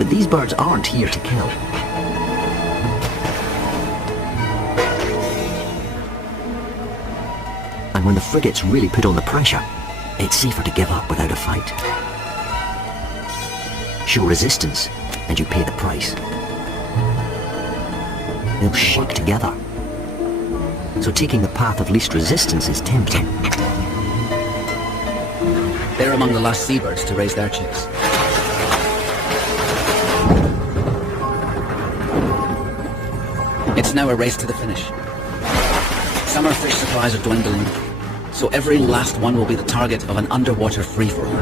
But these birds aren't here to kill. And when the frigates really put on the pressure, it's safer to give up without a fight. Show resistance, and you pay the price. They'll shake together. So taking the path of least resistance is tempting. They're among the last seabirds to raise their chicks. It's now a race to the finish. Summer fish supplies are dwindling, so every last one will be the target of an underwater free-for-all.